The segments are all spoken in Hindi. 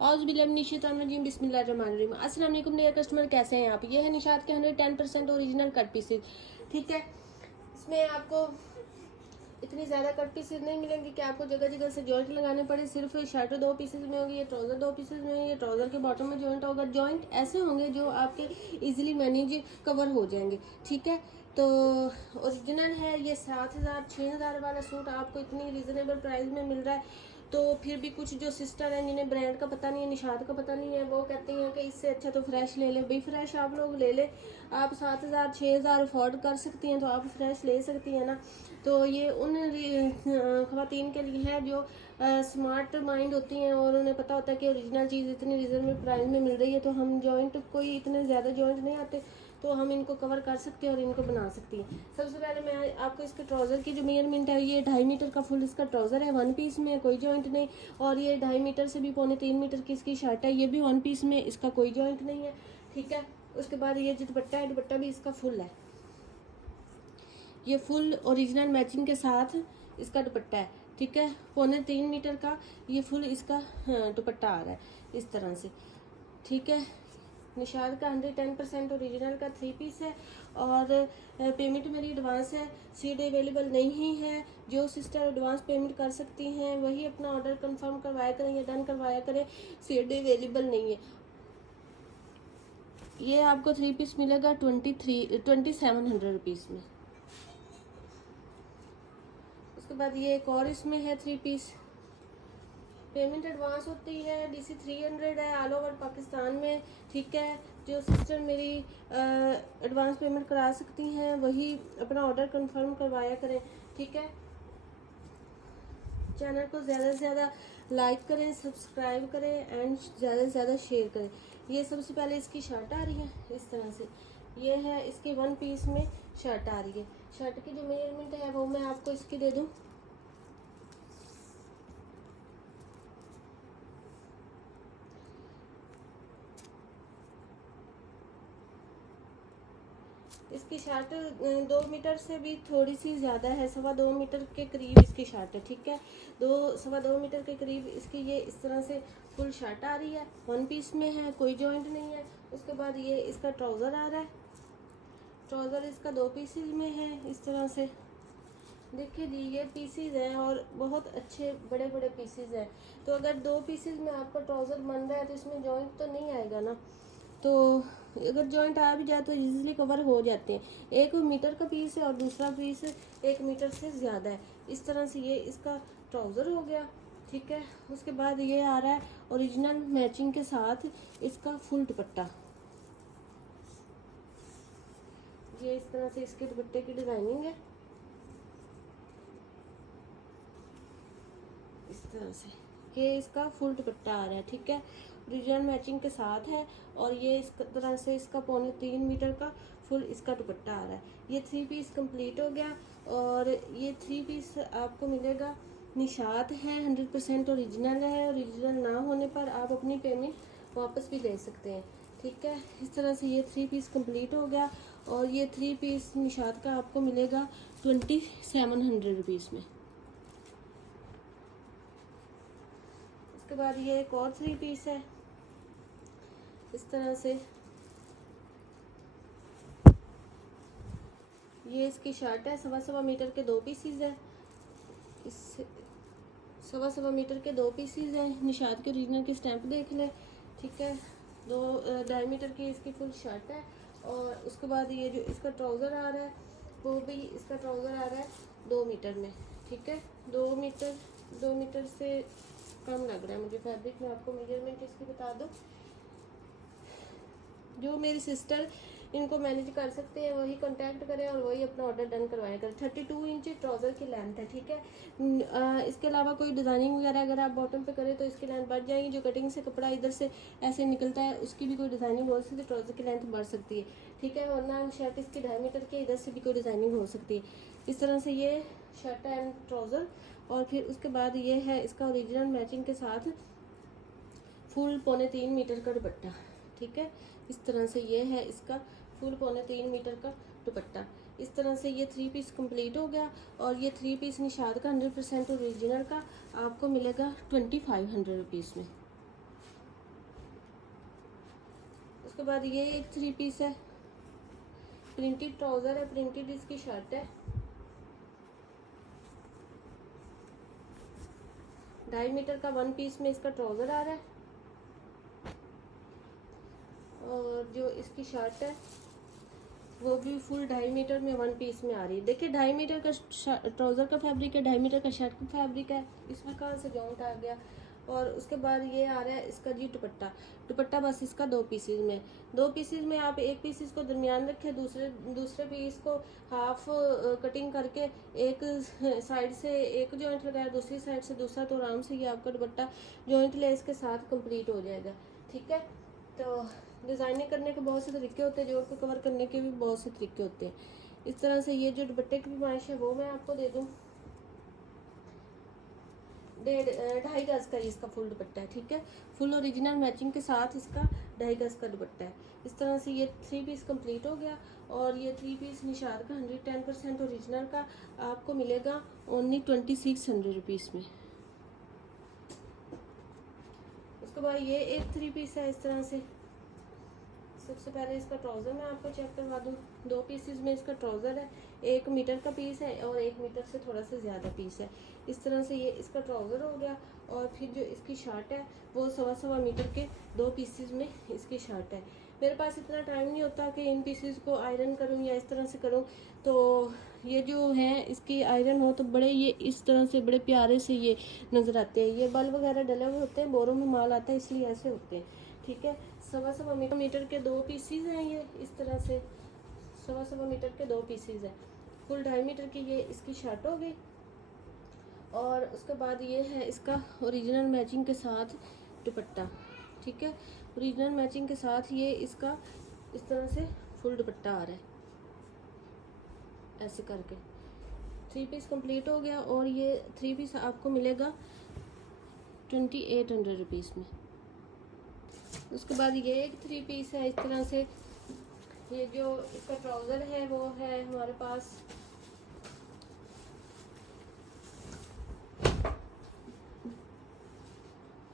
औज़ुबिल्लाहिमिनश्शैतानिर्रजीम बिस्मिल्लाहिर्रहमानिर्रहीम। अस्सलाम वालेकुम नए कस्टमर, कैसे हैं आप। ये है निशात के 110% ओरिजिनल कट पीसेज। ठीक है, इसमें आपको इतनी ज़्यादा कट पीसेज नहीं मिलेंगे कि आपको जगह जगह से जॉइंट लगाने पड़े। सिर्फ शर्ट 2 पीसेज में होगी, ये ट्राउज़र 2 पीसेज में होगी, ये ट्राउज़र के बॉटम में जॉइंट होगा। जॉइंट ऐसे होंगे जो आपके इजीली मैनेज कवर हो जाएंगे। ठीक है, तो ओरिजिनल है ये। 7,000 6,000 वाला सूट आपको इतनी रिजनेबल प्राइस में मिल रहा है। तो फिर भी कुछ जो सिस्टर हैं जिन्हें ब्रांड का पता नहीं है, निशात का पता नहीं है, वो कहती हैं कि इससे अच्छा तो फ्रेश ले ले। भाई फ्रेश आप लोग ले ले, आप 7,000 6,000 अफोर्ड कर सकती हैं तो आप फ्रेश ले सकती हैं ना। तो ये उन ख़वातीन के लिए है जो स्मार्ट माइंड होती हैं और उन्हें पता होता है कि ओरिजिनल चीज़ इतनी रिजनेबल प्राइस में मिल रही है। तो हम जॉइंट कोई इतने ज़्यादा जॉइंट नहीं आते, तो हम इनको कवर कर सकते हैं और इनको बना सकती हैं। सबसे पहले मैं आपको इसके ट्राउज़र की जो मेजरमेंट है, ये 2.5 मीटर का फुल इसका ट्राउज़र है, 1 पीस में, कोई जॉइंट नहीं। और ये 2.5 मीटर से भी 2.25 मीटर की इसकी शर्ट है, ये भी 1 पीस में, इसका कोई जॉइंट नहीं है। ठीक है, उसके बाद ये जो दुपट्टा है, दुपट्टा भी इसका फुल है, ये फुल ओरिजिनल मैचिंग के साथ इसका दुपट्टा है। ठीक है, 3.25 मीटर का ये फुल इसका दुपट्टा आ रहा है इस तरह से। ठीक है, निशात का 110% ओरिजिनल का 3 पीस है और पेमेंट मेरी एडवांस है, सीट अवेलेबल नहीं है। जो सिस्टर एडवांस पेमेंट कर सकती हैं वही अपना ऑर्डर कंफर्म करवाया करें या डन करवाया करें, सीट अवेलेबल नहीं है। ये आपको 3 पीस मिलेगा 2700 रुपीज़ में। उसके बाद ये एक और इसमें है 3 पीस, पेमेंट एडवांस होती है, DC 300 है ऑल ओवर पाकिस्तान में। ठीक है, जो सिस्टर मेरी एडवांस पेमेंट करा सकती हैं वही अपना ऑर्डर कंफर्म करवाया करें। ठीक है, चैनल को ज़्यादा से ज़्यादा लाइक करें, सब्सक्राइब करें एंड ज़्यादा से ज़्यादा शेयर करें। ये सबसे पहले इसकी शर्ट आ रही है इस तरह से, ये है इसकी 1 पीस में शर्ट आ रही है। शर्ट की जो मेजरमेंट है वो मैं आपको इसकी दे दूँ। इसकी शर्ट 2 मीटर से भी थोड़ी सी ज़्यादा है, 2.25 मीटर के करीब इसकी शर्ट है। ठीक है, 2.25 मीटर के करीब इसकी ये इस तरह से फुल शर्ट आ रही है, 1 पीस में है, कोई जॉइंट नहीं है। उसके बाद ये इसका ट्राउज़र आ रहा है, ट्राउज़र इसका 2 पीसेज में है इस तरह से। देखिए जी, ये पीसीज हैं और बहुत अच्छे बड़े बड़े पीसीज हैं। तो अगर 2 पीसेज में आपका ट्राउज़र बन रहा है तो इसमें जॉइंट तो नहीं आएगा ना। तो अगर जॉइंट आ भी जाए तो इजीली कवर हो जाते हैं। 1 मीटर का पीस है और दूसरा पीस 1 मीटर से ज़्यादा है। इस तरह से ये इसका ट्राउज़र हो गया। ठीक है, उसके बाद ये आ रहा है ओरिजिनल मैचिंग के साथ इसका फुल दुपट्टा। ये इस तरह से इसके दुपट्टे की डिज़ाइनिंग है इस तरह से, ये इसका फुल दुपट्टा आ रहा है। ठीक है, ओरिजिनल मैचिंग के साथ है और ये इस तरह से इसका 3.25 मीटर का फुल इसका दुपट्टा आ रहा है। ये 3 पीस कंप्लीट हो गया और ये 3 पीस आपको मिलेगा। निशात है, 100% ओरिजिनल है, ओरिजिनल ना होने पर आप अपनी पेमेंट वापस भी ले सकते हैं। ठीक है, इस तरह से ये 3 पीस कंप्लीट हो गया और ये 3 पीस निशात का आपको मिलेगा 2700 रुपीज़ में। उसके बाद ये एक और 3 पीस है इस तरह से, ये इसकी शर्ट है, 2.25 मीटर के 2 पीसीज है। इस 2.25 मीटर के 2 पीसीज हैं। निशात के ओरिजिनल की स्टैंप देख लें। ठीक है, 2.5 मीटर की इसकी फुल शर्ट है और उसके बाद ये जो इसका ट्राउज़र आ रहा है वो भी इसका ट्राउज़र आ रहा है 2 मीटर में। ठीक है, 2 मीटर से कम लग रहा है मुझे फैब्रिक में। आपको मेजरमेंट इसकी बता दूँ, जो मेरी सिस्टर इनको मैनेज कर सकते हैं वही कांटेक्ट करें और वही अपना ऑर्डर डन करवाया करें। 32 इंच ट्राउज़र की लेंथ है। ठीक है, इसके अलावा कोई डिज़ाइनिंग वगैरह अगर आप बॉटम पे करें तो इसकी लेंथ बढ़ जाएगी। जो कटिंग से कपड़ा इधर से ऐसे निकलता है उसकी भी कोई डिज़ाइनिंग हो सकती है, ट्राउज़र की लेंथ बढ़ सकती है। ठीक है, वरना शर्ट इसकी 2.5 मीटर की, इधर से भी कोई डिज़ाइनिंग हो सकती है। इस तरह से ये शर्ट एंड ट्राउज़र और फिर उसके बाद ये है इसका ओरिजिनल मैचिंग के साथ फुल 3.25 मीटर का दुपट्टा। ठीक है, इस तरह से ये है इसका फुल 3.25 मीटर का दुपट्टा। इस तरह से ये 3 पीस कंप्लीट हो गया और ये 3 पीस निशात का 100% ओरिजिनल का आपको मिलेगा 2500 रुपीज़ में। उसके बाद ये एक 3 पीस है, प्रिंटेड ट्राउज़र है, प्रिंटेड इसकी शर्ट है, 2.5 मीटर का 1 पीस में इसका ट्राउज़र आ रहा है। और जो इसकी शर्ट है वो भी फुल 2.5 मीटर में 1 पीस में आ रही है। देखिए 2.5 मीटर का ट्राउज़र का फैब्रिक है, 2.5 मीटर का शर्ट का फैब्रिक है, इसमें कहाँ से जॉइंट आ गया। और उसके बाद ये आ रहा है इसका जी दुपट्टा। दुपट्टा बस इसका 2 पीसेज में, 2 पीसेज में आप एक पीस इसको दरमियान रखें, दूसरे पीस को हाफ कटिंग करके एक साइड से एक जॉइंट लगाया, दूसरी साइड से दूसरा, तो आराम से ये आपका दुपट्टा जॉइंट लेस के साथ कंप्लीट हो जाएगा। ठीक है, तो डिज़ाइनिंग करने के बहुत से तरीके होते हैं, जोड़ को कवर करने के भी बहुत से तरीके होते हैं। इस तरह से ये जो दुपट्टे की पैमाइश है वो मैं आपको दे दूँ, 2.5 गज का इसका फुल दुपट्टा है। ठीक है, फुल ओरिजिनल मैचिंग के साथ इसका 2.5 गज का दुपट्टा है। इस तरह से ये 3 पीस कंप्लीट हो गया। और ये 3 पीस निशाद का 110% ओरिजिनल का आपको मिलेगा ओनली 2600 रुपीज़ में। उसके बाद ये एक 3 पीस है इस तरह से। सबसे पहले इसका ट्राउज़र मैं आपको चेक करवा दूँ। 2 पीसेस में इसका ट्राउज़र है, 1 मीटर का पीस है और 1 मीटर से थोड़ा सा ज़्यादा पीस है। इस तरह से ये इसका ट्राउज़र हो गया। और फिर जो इसकी शर्ट है वो 1.25 मीटर के 2 पीसेस में इसकी शर्ट है। मेरे पास इतना टाइम नहीं होता कि इन पीसेस को आयरन करूँ या इस तरह से करूँ, तो ये जो है इसकी आयरन हो तो बड़े ये इस तरह से बड़े प्यारे से ये नज़र आते हैं। ये बल वगैरह डले हुए होते हैं, बोरों में माल आता है इसलिए ऐसे होते हैं। ठीक है, 1.25 मीटर के 2 पीसीज हैं ये इस तरह से, 1.25 मीटर के 2 पीसीज हैं। फुल 2.5 मीटर की ये इसकी शर्ट हो गई। और उसके बाद ये है इसका ओरिजिनल मैचिंग के साथ दुपट्टा। ठीक है, ओरिजिनल मैचिंग के साथ ये इसका इस तरह से फुल दुपट्टा आ रहा है ऐसे करके। 3 पीस कंप्लीट हो गया। और ये 3 पीस आपको मिलेगा 2800 रुपीज़ में। उसके बाद ये एक 3 पीस है इस तरह से। ये जो इसका ट्राउज़र है वो है हमारे पास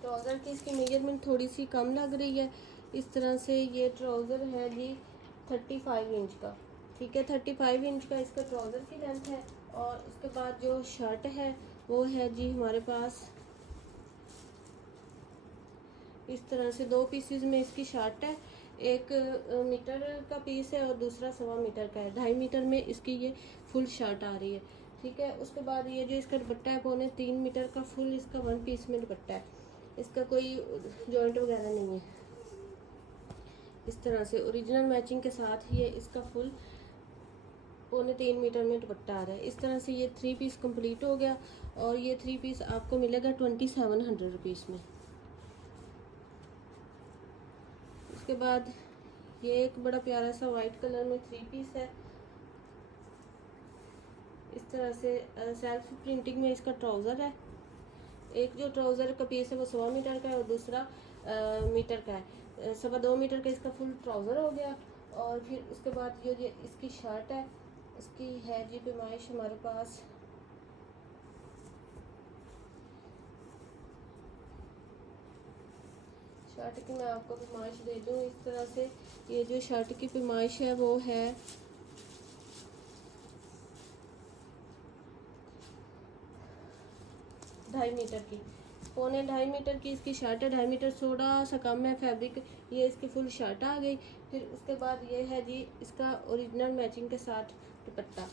ट्राउज़र की इसकी मेजरमेंट थोड़ी सी कम लग रही है। इस तरह से ये ट्राउज़र है जी 35 इंच का। ठीक है, 35 इंच का इसका ट्राउज़र की लेंथ है। और उसके बाद जो शर्ट है वो है जी हमारे पास इस तरह से 2 पीसेस में इसकी शर्ट है। 1 मीटर का पीस है और दूसरा 1.25 मीटर का है। 2.5 मीटर में इसकी ये फुल शर्ट आ रही है। ठीक है, उसके बाद ये जो इसका दुपट्टा है 3.25 मीटर का फुल इसका 1 पीस में दुपट्टा है। इसका कोई जॉइंट वगैरह नहीं है। इस तरह से ओरिजिनल मैचिंग के साथ ये इसका फुल 3.25 मीटर में दुपट्टा आ रहा है। इस तरह से ये 3 पीस कंप्लीट हो गया। और ये 3 पीस आपको मिलेगा 2700 रुपीज़ में। उसके बाद ये एक बड़ा प्यारा सा वाइट कलर में 3 पीस है इस तरह से। सेल्फ प्रिंटिंग में इसका ट्राउज़र है। एक जो ट्राउज़र का पीस है वो 1.25 मीटर का है और दूसरा मीटर का है। 2.25 मीटर का इसका फुल ट्राउज़र हो गया। और फिर उसके बाद जो ये इसकी शर्ट है इसकी है जी पैमाइश हमारे पास शर्ट की मैं आपको पैमाइश दे दूँ इस तरह से। ये जो शर्ट की पैमाइश है वो है 2.5 मीटर की, 2.25 मीटर की इसकी शर्ट है। 2.5 मीटर थोड़ा सा कम है फैब्रिक। ये इसकी फुल शर्ट आ गई। फिर उसके बाद ये है जी इसका ओरिजिनल मैचिंग के साथ दुपट्टा।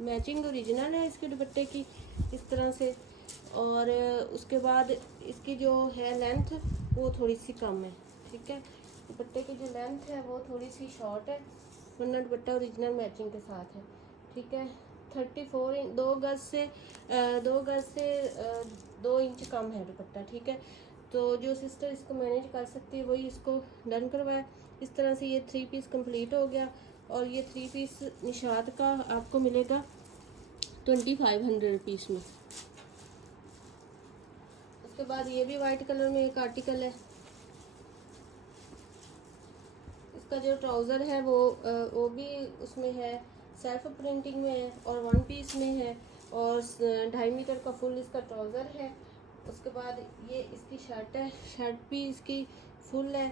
मैचिंग ओरिजिनल है इसके दुपट्टे की इस तरह से। और उसके बाद इसकी जो है लेंथ वो थोड़ी सी कम है। ठीक है, दुपट्टे की जो लेंथ है वो थोड़ी सी शॉर्ट है, वरना दुपट्टा ओरिजिनल मैचिंग के साथ है। ठीक है, 34 इंच 2 गज से 2 इंच कम है दुपट्टा। ठीक है, तो जो सिस्टर इसको मैनेज कर सकती है वही इसको डन करवाए। इस तरह से ये 3 पीस कंप्लीट हो गया। और ये 3 पीस निशात का आपको मिलेगा 2500 रुपीज़ में। उसके बाद ये भी वाइट कलर में एक आर्टिकल है। इसका जो ट्राउज़र है वो भी उसमें है, सेल्फ प्रिंटिंग में है और 1 पीस में है। और 2.5 मीटर का फुल इसका ट्राउज़र है। उसके बाद ये इसकी शर्ट है, शर्ट भी इसकी फुल है,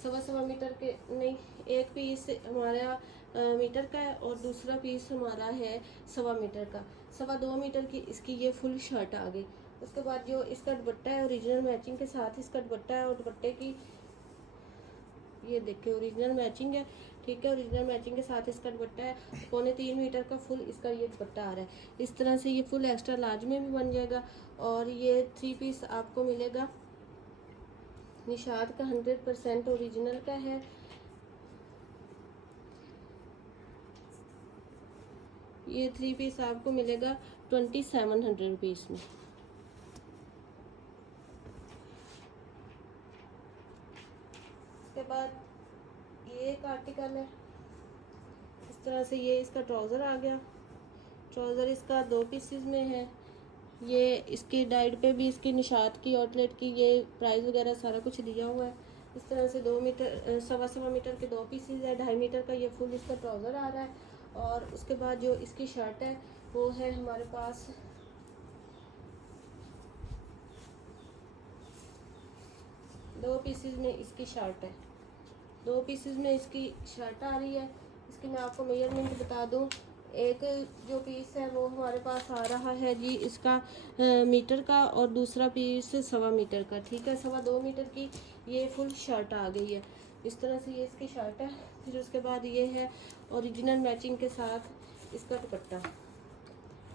सवा मीटर के नहीं, एक पीस हमारा मीटर का है और दूसरा पीस हमारा है 1.25 मीटर का। 2.25 मीटर की इसकी ये फुल शर्ट आ गई। उसके बाद जो इसका दुपट्टा है ओरिजिनल मैचिंग के साथ इसका दुपट्टा है, और दुपट्टे की ये देखिए ओरिजिनल मैचिंग है, ठीक है। ओरिजिनल मैचिंग के साथ इसका दुपट्टा है, 3.25 मीटर का फुल इसका ये दुपट्टा आ रहा है। इस तरह से ये फुल एक्स्ट्रा लार्ज में भी बन जाएगा। और ये 3 पीस आपको मिलेगा निशात का, 100% ओरिजिनल का है। ये 3 पीस आपको मिलेगा 2700 रुपीज़ में। उसके बाद ये एक आर्टिकल है, इस तरह से ये इसका ट्राउज़र आ गया। ट्राउज़र इसका 2 पीसेस में है। ये इसकी डाइट पे भी इसकी निशात की आउटलेट की ये प्राइस वगैरह सारा कुछ दिया हुआ है। इस तरह से 2 मीटर 1.25 मीटर के 2 पीसेस है। 2.5 मीटर का ये फुल इसका ट्राउज़र आ रहा है। और उसके बाद जो इसकी शर्ट है वो है हमारे पास 2 पीसेस में इसकी शर्ट है। 2 पीसेस में इसकी शर्ट आ रही है। इसकी मैं आपको मेजरमेंट बता दूं। एक जो पीस है वो हमारे पास आ रहा है जी इसका मीटर का, और दूसरा पीस 1.25 मीटर का, ठीक है। 2.25 मीटर की ये फुल शर्ट आ गई है। इस तरह से ये इसकी शर्ट है। फिर उसके बाद ये है ओरिजिनल मैचिंग के साथ इसका dupatta.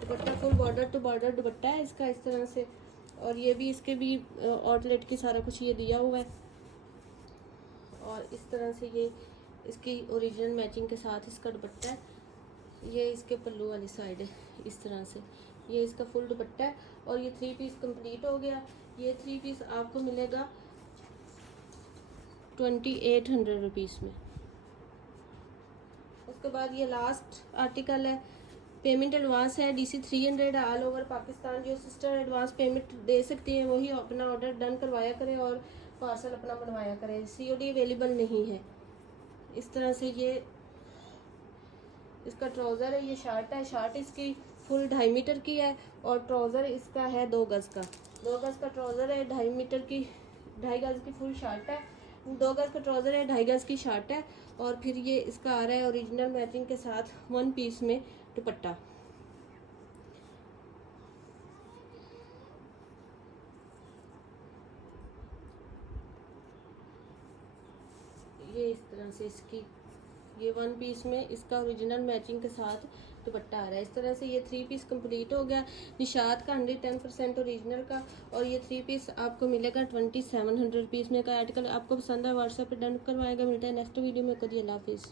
Dupatta full border to border dupatta है इसका, इस तरह से। और ये भी इसके भी आउटलेट की सारा कुछ ये दिया हुआ है। और इस तरह से ये इसकी ओरिजिनल मैचिंग के साथ इसका दुपट्टा है। ये इसके पल्लू वाली साइड है, इस तरह से ये इसका फुल दुपट्टा है। और ये 3 पीस कंप्लीट हो गया। ये 3 पीस आपको मिलेगा 2800 रुपीज़ में। उसके बाद ये लास्ट आर्टिकल है। पेमेंट एडवांस है DC 300 ऑल ओवर पाकिस्तान। जो सिस्टर एडवांस पेमेंट दे सकती हैं वही अपना ऑर्डर डन करवाया करें और पार्सल अपना बनवाया करें। COD अवेलेबल नहीं है। इस तरह से ये इसका ट्राउज़र है, ये शर्ट है। शर्ट इसकी फुल 2.5 मीटर की है और ट्राउज़र इसका है 2 गज़ का। 2 गज़ का ट्राउज़र है, 2.5 मीटर की 2.5 गज़ की फुल शर्ट है। 2 गज़ का ट्राउज़र है, 2.5 गज़ की शर्ट है। और फिर ये इसका आ रहा है ओरिजिनल मैचिंग के साथ 1 पीस में दुपट्टा। ये इस तरह से इसकी ये 1 पीस में इसका ओरिजिनल मैचिंग के साथ दुपट्टा आ रहा है। इस तरह से ये 3 पीस कंप्लीट हो गया निशात का, 110% ओरिजिनल का। और ये 3 पीस आपको मिलेगा 2700 रुपीज़ में। का आर्टिकल आपको पसंद है व्हाट्सएप पे डन करवाएगा। मिलता है नेक्स्ट वीडियो में। करिए अल्लाह हाफिज़।